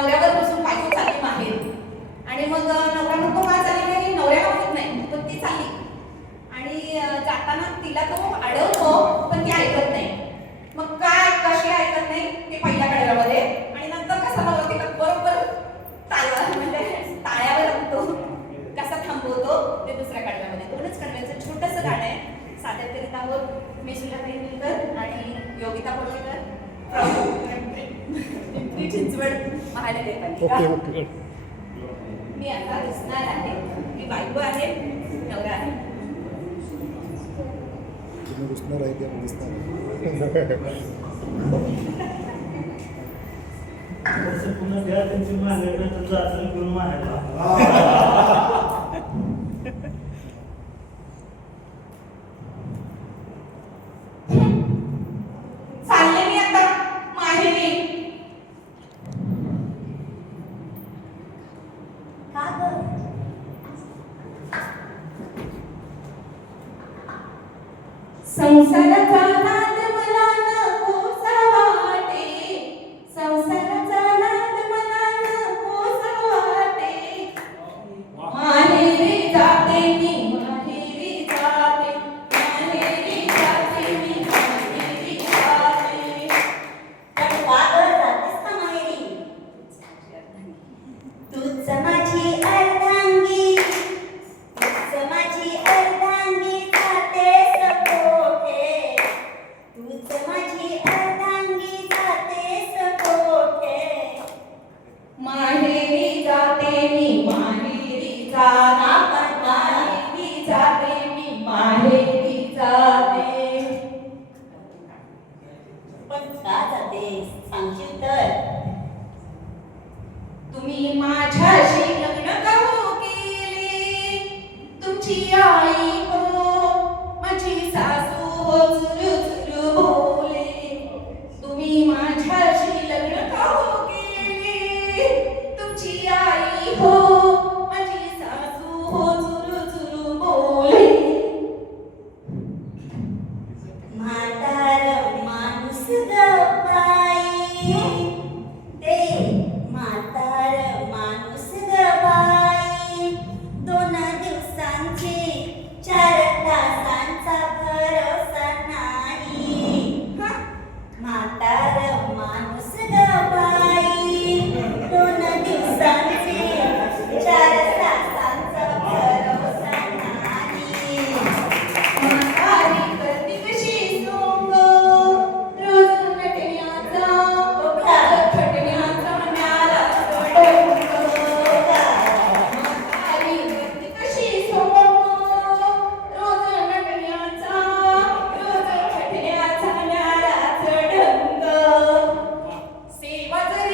नवऱ्यावर बसून बायको चालली माहेर आणि मग नवरा म्हणतो का चालली नाही नवऱ्याला होत नाही पण ती चालली. आणि जाताना तिला तो अडवतो पण ती ऐकत नाही. मग काय कशी ऐकत नाही? ते पहिल्या कडव्यामध्ये आणि नंतर कसं लावते का बरोबर ताळा म्हणजे ताळ्यावर लागतो कसा थांबवतो? ते दुसऱ्या कडव्यामध्ये दोनच कडव्याचं छोटंसं गाणं आहे. सादर करीत आहोत मी शिलाताई निलकर आणि योगिता कोटेकर महानगरपालिका ओके ओके मी आता दिसणार आहे. मी बायको आहे. नवरा आहे. तुम्ही आहे दिसणार तसं पुन्हा द्या त्यांची मागणी तुझं असेल घेऊन मागायला సంసార కాల माहेरी जाते मी माहेरी जाते माहेरी जाते मी माहेरी जाते. पण का जातेस सांगशील तर. तुम्ही माझ्याशी लग्न का हो केले. तुमची आई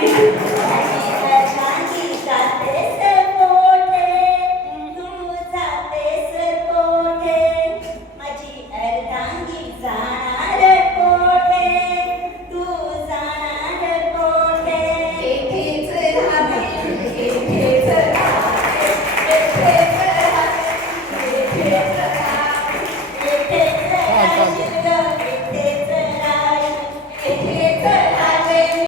Thank you.